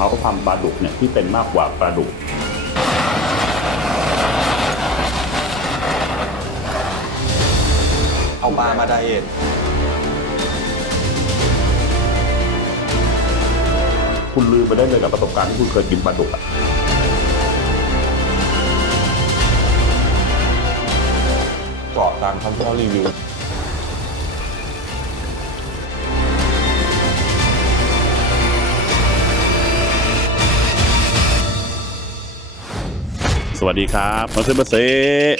เขาทำปลาดุกเนี่ยที่เป็นมากกว่าปลาดุกเอาปลามาไดเอทคุณลืมไปได้เลยกับประสบการณ์ที่คุณเคยกินปลาดุกอะเกาะตามคำที่เขารีวิว สวัสดีครับมาเซมาเซ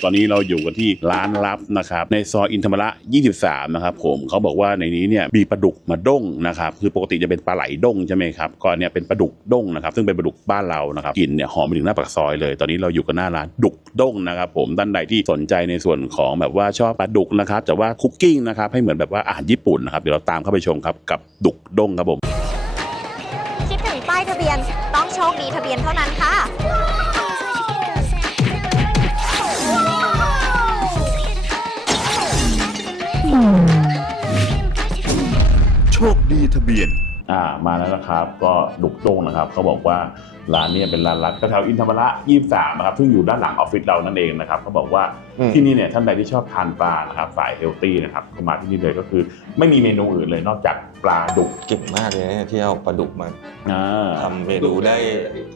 ตอนนี้เราอยู่กันที่ร้านลับนะครับ ในซอยอินธรรมระ 23 นะครับผมเขาบอกว่าในนี้เนี่ยมีปลาดุกมาด้งนะครับ คือปกติจะเป็นปลาไหลด้งใช่ไหมครับก็เนี่ยเป็นปลาดุกด้งนะครับ ซึ่งเป็นปลาดุกบ้านเรานะครับกลิ่นเนี่ยหอมไปถึงหน้าปากซอยเลย ตอนนี้เราอยู่กันหน้าร้านดุกด้งนะครับผมท่านใดที่สนใจในส่วนของแบบว่าชอบปลาดุกนะครับแต่ว่าคุกกิ้งนะครับให้เหมือนแบบว่าอาหารญี่ปุ่นนะครับเดี๋ยวเราตามเข้าไปชมครับกับดุกด้งครับผม คิดถึงป้ายทะเบียนต้องโชคดีทะเบียนเท่านั้นค่ะ โชคดีทะเบียน อ่ามาแล้วนะครับก็ดุกโต้งนะครับเขาบอกว่าร้านเนี้เป็นร้านรักแถวอินธรรมระ23นะครับซึ่งอยู่ด้านหลังออฟฟิศเรานั่นเองนะครับเขาบอกว่าอืมที่นี่เนี่ยท่านใดที่ชอบทานปลานะครับสายเฮลตี้นะครับก็มาที่นี่เลยก็คือ ไม่มีเมนูอื่นเลยนอกจากปลาดุกเก่งมากเลยนะที่เอาปลาดุกมาอ่า ทำเมนูได้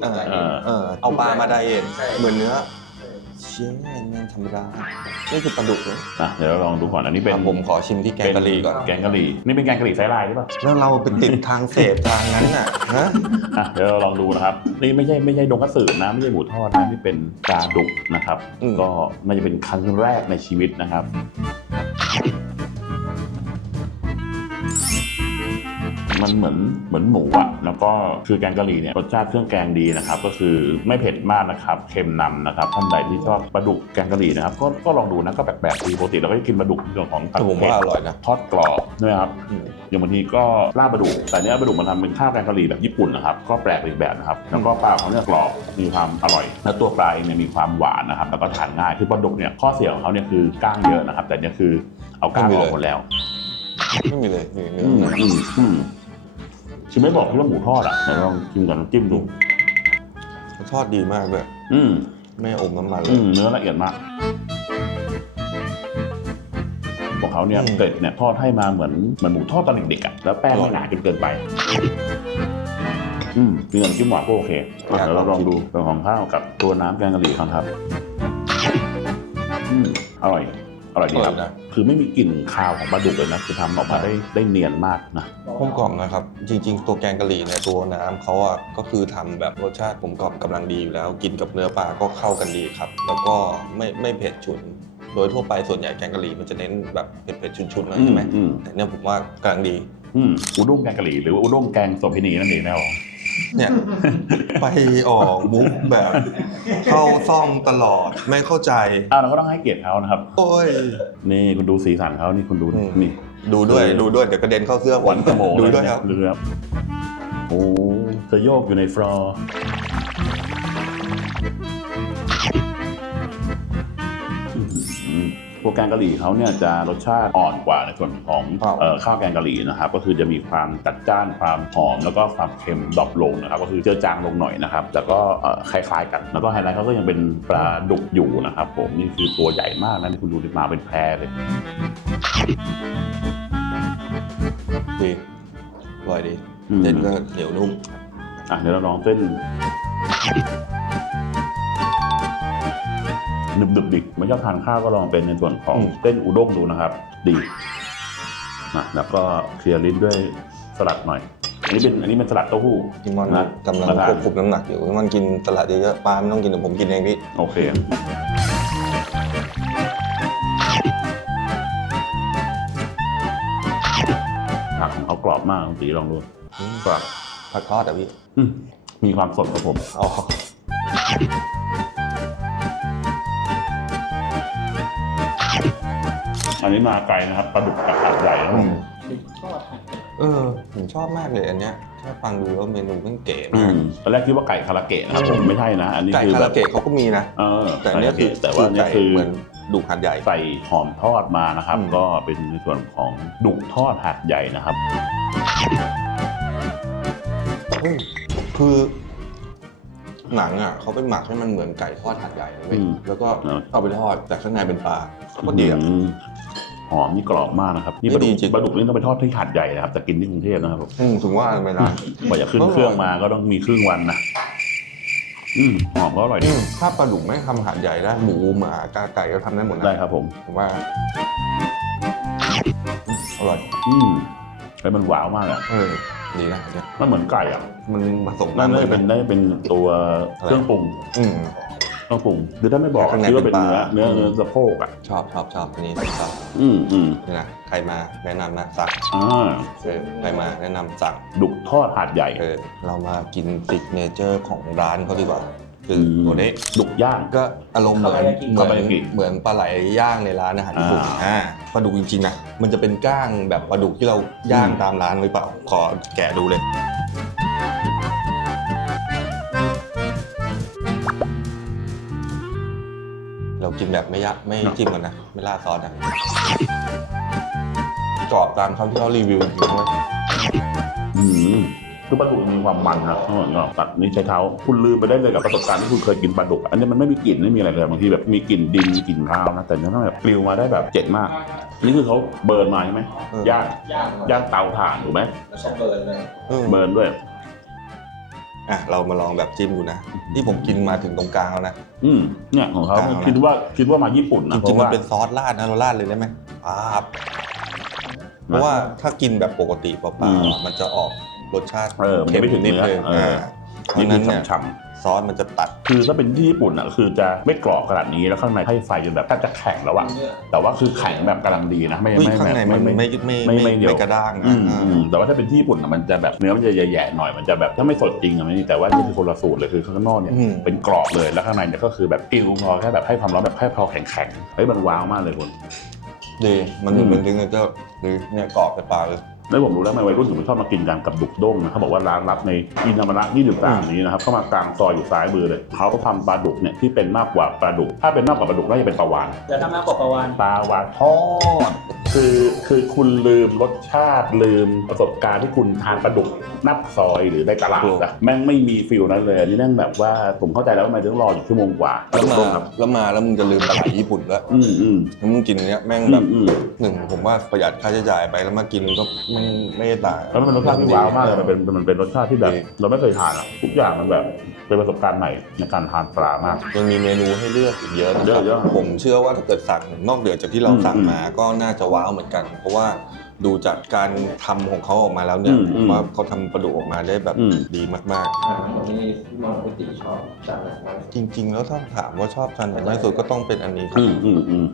เออเออเออเอาปลามาไดเอทเหมือนเนื้อ เชี่ยแม่งธรรมดานี่คือปลาดุกเลยอะเดี๋ยวเราลองดูก่อนอันนี้เป็นอะผมขอชิมที่แกงกะหรี่ก่อนแกงกะหรี่นี่เป็นแกงกะหรี่ไซส์ลายหรือเปล่าแล้วเราไปติดทางเสพทางนั้นน่ะฮะอะเดี๋ยวเราลองดูนะครับนี่ไม่ใช่ไม่ใช่ดงกระสือนะไม่ใช่หมูทอดนะนี่เป็นปลาดุกนะครับอืมก็น่าจะเป็นครั้งแรกในชีวิตนะครับ มันเหมือนเหมือนหมูอะแล้วก็คือแกงกะหรี่เนี่ยรสชาติเครื่องแกงดีนะครับ ก็คือไม่เผ็ดมากนะครับเค็มนำนะครับท่านใดที่ชอบปลาดุกแกงกะหรี่นะครับก็ก็ลองดูนะก็แปลกๆดีปกติเราก็จะกินปลาดุกในส่วนของผัดแต่ผมเผ็ดว่าอร่อยนะทอดกรอบใช่ไหมครับอืมอย่างบางทีก็ลาบปลาดุกแต่เนี้ยปลาดุกมันทำเป็นข้าวแกงกะหรี่แบบญี่ปุ่นนะครับก็แปลกอีกแบบนะครับแล้วก็ปลาเขาเนี่ยกรอบมีความอร่อย และตัวปลาเองเนี่ยมีความหวานนะครับแล้วก็ทานง่ายคือปลาดุกเนี่ยข้อเสียของเขาเนี่ยคือก้างเยอะนะครับ แต่เนี่ยคือเอาก้างออกหมดแล้วไม่มีเลยมีเนื้อ ไม่บอกที่ว่าหมูทอดอะเดี๋ยวลองชิมกับน้ำจิ้มดู ทอดดีมากเลยอืมไม่อมน้ำมันเลอืย มเนื้อละเอียดมากของเขาเนี่ยอืม เกล็ดเนี่ยทอดให้มาเหมือนเหมือนหมูทอดตอนเด็กๆอะแล้วแป้งอร่อไม่ยหนาจนเกินไป อืมมีน้ำจิ้มหวานก็โอเคอะอยากเดี๋ยวเราลลอองงชิมดูเป็นของข้าวกับตัวน้ำแกงกะหรี่ครับอืมอร่อย อร่อยดีครับ อร่อยนะ คือไม่มีกลิ่นคาวของปลาดุกเลยนะ คือทำออกมาได้ได้เนียนมากนะ กลมกล่อมนะครับ จริง ๆ ตัวแกงกะหรี่เนี่ยตัวน้ำเขาอะก็คือทำแบบรสชาติกลมกล่อมกำลังดีอยู่แล้ว กินกับเนื้อปลาก็เข้ากันดีครับ แล้วก็ไม่ไม่เผ็ดฉุน โดยทั่วไปส่วนใหญ่แกงกะหรี่มันจะเน้นแบบเผ็ดๆฉุนๆหน่อยใช่ไหมอืมแต่เนี่ยผมว่ากำลังดี อืมอุด้งแกงกะหรี่หรือว่าอุด้งแกงโสเภณีนั่นเองนะครับ เนี่ยไปออกมุกแบบ เข้าซ่อมตลอดไม่เข้าใจอ้าวเราก็ต้องให้เกียรติเขานะครับ โอ้ย นี่คุณดูสีสันเขานี่คุณดูนี่อืมนี่ ดูด้วยดูด้วยเดี๋ยวกระเด็นเข้าเสื้อหวานกระโมงดูเลด้วยครับดูครับโอ้จะโยกอยู่ในฟลอร์ ตัวแกงกะหรี่เขาเนี่ยจะรสชาติอ่อนกว่าในส่วนของครับเอ่อข้าวแกงกะหรี่นะครับก็คือจะมีความจัดจ้านความหอมแล้วก็ความเค็มดรอปลงนะครับก็คือเจือจางลงหน่อยนะครับแต่ก็เอ่อคล้ายๆกัน แล้วก็ไฮไลท์เขาก็ยังเป็นปลาดุกอยู่นะครับผมนี่คือตัวใหญ่มากนะนี่คุณดูดิมาเป็นแพรเลยดีอร่อยดีอืมเส้นก็เหนียวนุ่มอะเดี๋ยวเราลองเส้น หนึบๆดิไม่ชอบทานข้าวก็ลองเป็นในส่วนของอืมเส้นอุด้งดูนะครับ ดีนะแล้วก็เคลียร์ลิ้นด้วยสลัดหน่อยอันนี้เป็นอันนี้เป็นสลัดเต้าหู้พี่มอนนะกำลังมาทานควบคุมน้ำหนักอยู่พี่มอนกินตลาดเยอะๆปลาไม่ต้องกินเดี๋ยวผมกินเองพี่โอเคผักของเขากรอบมากคุณตีลองดูกรอบผักทอดอะพี่อืมมีความสดครับผมอ๋อ อันนี้มาไกลนะครับปลาดุกกับหาดใหญ่นะครับผมเออผมชอบมากเลยอันเนี้ยแค่ฟังดูแล้วเมนูมันเก๋อืมากมตอนแรกคิดว่าไก่คาราเกะนะครับผมไม่ใช่นะ อันนี้ไก่คือคาแบราบเกะเขาก็มีนะเออแต่อันเนี้ยคือแต่ว่าเนี่ยไก่คือเหมือนดุหัดใหญ่ใส่หอมทอดมานะครับอืมก็เป็นในส่วนของดุกทอดหาดใหญ่นะครับเฮ้ยคือ หนังอะเขาไปหมักให้มันเหมือนไก่ทอดหัดใหญ่เลยเว้ยอืมแล้วก็เนอะเอาไปทอดแต่ข้างในเป็นปลาก็ดีอะ อืมหอมนี่กรอบมากนะครับ นี่นี่ปลาดุดีกจริง ปลาดุกนี่ต้องไปทอดที่หาดใหญ่นะครับ แต่กินที่กรุงเทพนะครับผมอืมถึงว่าไม่นานกว่าจะขึ้นเครื่องมาก็ต้องมีครึ่งวันนะอืมหอมก็อร่อยอืดีมถ้าปลาดุกไม่ทำหัดใหญ่ได้หมูหมากาไก่ก็ทำได้หมดนะได้ครับผม ผมว่าอืมอร่อยอืมไอ้มันหวาวมากอะเออ ดีนะเนี่ยมันเหมือนไก่อะมันผสมนั่นเลได้ยเป็นได้เป็นตัวเครื่องปรุงอืม เครื่องปรุงหรือถ้าไม่บอกข้างในคิดว่าเป็นเป็นปเนื้อลา เนื้อเนื้อสะโพกอะ ชอบชอบชอบอันนี้ชอบอืมอืมนี่นะใครมาแนะนำนะสั่งอ่าเออใครมาแนะนำสั่ง ดุกทอดหาดใหญ่ เออเรามากินซิกเนเจอร์ของร้านเขาดีกว่า คืออมตัวนี้ดุกย่าง ก็อารมณ์เหมือนเหมือนคาบายากิเหมือนปลาไหลย่างในร้านอาหารญี่ปุ่นอ่า อ่าปลาดุกจริงๆนะมันจะเป็นก้างแบบปลาดุกที่เราย่างอืมตามร้านหรือเปล่า ขอแกะดูเลย เรากินแบบไม่ยะไม่จิ้มกันนะ ไม่ราดซอสนะกรอบตามคำที่เขารีวิวจริงๆด้วยอืม คือปลาดุกมันมีความมันนะอร่อยเนาะตัดนี่ใช้เท้า คุณลืมไปได้เลยกับประสบการณ์ที่คุณเคยกินปลาดุกอะอันนี้มันไม่มีกลิ่นไม่มีอะไรเลยบางทีแบบมีกลิ่นดินมีกลิ่นข้าวนะแต่เนื้อมันแบบปลิวมาได้แบบเจ็ดมาก นี่คือเขาเบิร์นมาใช่ไหมเออ ย่างย่างเตาถ่านถูกไหมเออเบิร์นด้วย อะเรามาลองแบบจิ้มดูนะที่ผมกินมาถึงตรงกลางแล้วนะ อืมเนี่ยของเขากลางนะคิดว่าคิดว่ามาญี่ปุ่นจนะเพริงราะๆมันว่า เป็นซอสราดนะเราราดเลยได้ไหมอ่าบเพราะว่าถ้ากินแบบปกติเปอืล่ามๆมันจะออก รสชาติเออมันเค็มไม่ถึงนิดเนื้อนึงเอออ่าเพราะนี่ฉะคืนั้อนเนี่ยฉ่ำๆ ซอสมันจะตัด คือถ้าเป็นที่ญี่ปุ่นอะคือจะไม่กรอบขนาดนี้แล้วข้างในให้ไฟจนแบบแทบจะแข็งแล้วอะแต่ว่าคือแข็งแบบกำลังดีนะไม่เฮ้ยไม่ข้างในมันไม่ไม่ไม่ไม่ไม่ไม่เหนียวไม่กระด้างอืนะมอ่าอืมแต่ว่าถ้าเป็นที่ญี่ปุ่นอะมันจะแบบเนื้อมันจะแย่ๆหน่อยมันจะแบบถ้าไม่สดจริงอะไม่นี่แต่ว่านี่คือคนละสูตรเลยคือข้างนอกเนี่ยอืมเป็นกรอบเลยแล้วข้างในเนี่ยก็คือแบบกิ้วพอแค่แบบให้ความร้อนแบบแค่พอแข็งๆเฮ้ยมันว้าวมากเลยคุณ ดีมันอืมเหมือนถึงจะหรือเนี่ยกรอบไปปากเลย แล้วผมรู้แล้วทำไมวัยรุ่นถึงไม่ชอบมากินกันกับดุกด้งนะเขาบอกว่าร้านรับในอินธรรมระ23นี้นะครับเข้ามากลางซอยอยู่ซ้ายมือเลยเขาทำปลาดุกเนี่ยที่เป็นมากกว่าปลาดุก ถ้าเป็นมากกว่าปลาดุกน่าจะเป็นปลาวาน จะทำมากกว่าประวานปลาวานทอด คือคือคุณลืมรสชาติลืมประสบการณ์ที่คุณทานปลาดุกนับซอยหรือในตลาดอะแม่งไม่มีฟิลนั้นเลยอันนี่แม่งแบบว่าผมเข้าใจแล้วทำไมต้องรออยู่ชั่วโมงกว่าแล้วมาครับแล้วมาแล้วมึงจะลืมปลาไหลญี่ปุ่นด้วยอืมอืมแล้วมึงกินเนี้ยแม่งอืแบมบอืมหนึ่งผมว่าประหยัดค่าใช้จ่ายไปแล้วมากินก็ไม่ไม่ได้ต่าง แล้วมันเป็นรสชาติที่ว้าวมากเลยมันเป็นมันเป็นรสชาติที่แบบดี เราไม่เคยทานอะทุกอย่างมันแบบเป็นประสบการณ์ใหม่ในการทานปลามาก ยังมีเมนูให้เลือกอีกเยอะนะเยครัอะเยอะผมเชื่อว่าถ้าเกิดสั่งนอกเหนือจากที่เราอืมสั่งมาก็น่าจะว้าวเหมือนกัน เพราะว่าดูจากการทำของเขาออกมาแล้วเนี่ยอืมผมว่าเขาทำปลาดุกออกมาได้แบบอืม ดีมากอ่าตรงนี้มองปกติชอบจานไหนมากๆจริง ๆ แล้วถ้าถามว่าชอบจานไหนมากที่สุดก็ต้องเป็นอันนี้ครับ อืมอืมอืม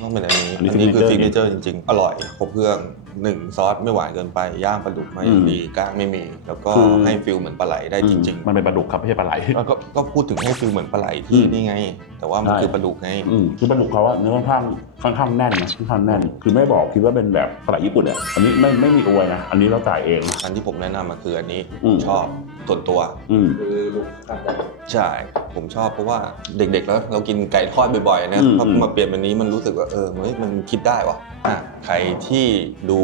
ต้องเป็นอันนี้ อันนี้อันนี้คือ signature ซิกเนเจอร์จริง ๆ อร่อยครบเครื่องหนึ่งซอสไม่หวานเกินไป ย่างปลาดุกมาอย่างอืมดีก้างไม่มี แล้วก็คือ ให้ฟิลเหมือนปลาไหลได้จริง มันเป็นปลาดุกครับไม่ใช่ปลาไหล ๆ แล้วก็ก็พูดถึงให้ฟิลเหมือนปลาไหลที่อืม นี่ไง แต่ว่ามันใช่ คือปลาดุกไง อืมคือปลาดุกเขาอะเนื้อค่อนข้างค่อนข้างแน่นนะค่อนข้างแน่น คือไม่บอกคิดว่าเป็นแบบปลาไหลญี่ปุ่นอะอันนี้ไม่ไม่มีอวยนะอันนี้เราจ่ายเองนะอันที่ผมแนะนำมาคืออันนี้อืม ชอบส่วนตัว อืม คือลูกตัดแบบใช่ ผมชอบเพราะว่าเด็กๆแล้วเรากินไก่ทอดบ่อยๆนะอืมพออืม มาเปลี่ยนแบบนี้มันรู้สึกว่าเออเฮ้ยมันคิดได้วะอะใครที่ดู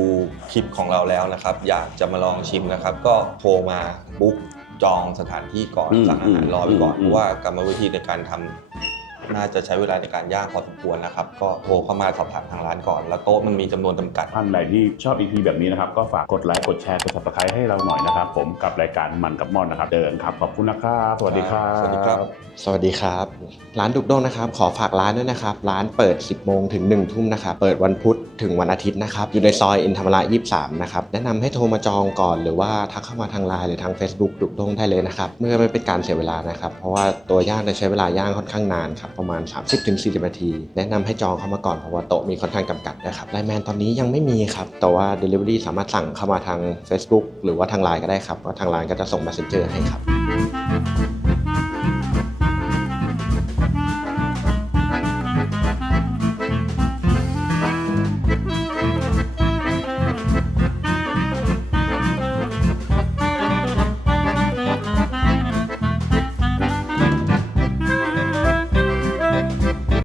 คลิปของเราแล้วนะครับ อยากจะมาลองชิมนะครับ ก็โทรมาบุ๊กจองสถานที่ก่อนอืมสั่งอาหารรอไปก่อนอืม เพราะว่ากรรมวิธีในการทำ น่าจะใช้เวลาในการย่างพอสมควรนะครับ ก็โทรเข้ามาสอบถามทางร้านก่อน แล้วโต๊ะมันมีจำนวนจำกัด ท่านใดที่ชอบ EP แบบนี้นะครับ ก็ฝากกดไลค์กดแชร์กด subscribe ให้เราหน่อยนะครับ ผมกับรายการมันกับม่อนนะครับ เดินครับ ขอบคุณนะครับสวัสดีครับ สวัสดีครับ สวัสดีครับ ร้านดุกด้งนะครับ ขอฝากร้านด้วยนะครับ ร้านเปิด 10 โมงถึง 1 ทุ่มนะครับ เปิดวันพุธถึงวันอาทิตย์นะครับ อยู่ในซอยอินธรรมระ23 นะครับ แนะนำให้โทรมาจองก่อน หรือว่าทักเข้ามาทางไลน์หรือทาง Facebook ดุกด้งได้เลยนะครับ เมื่อไม่เป็นการเสียเวลานะครับ เพราะว่าตัวย่างจะใช้เวลาย่างค่อนข้างนานครับประมาณ 30-40นาที แนะนำให้จองเข้ามาก่อนเพราะว่าโต๊ะมีค่อนข้างจำกัดนะครับไลน์แมนตอนนี้ยังไม่มีครับ แต่ว่า Delivery สามารถสั่งเข้ามาทาง Facebook หรือว่าทางไลน์ก็ได้ครับก็ทางไลน์ก็จะส่ง Messenger ให้ครับ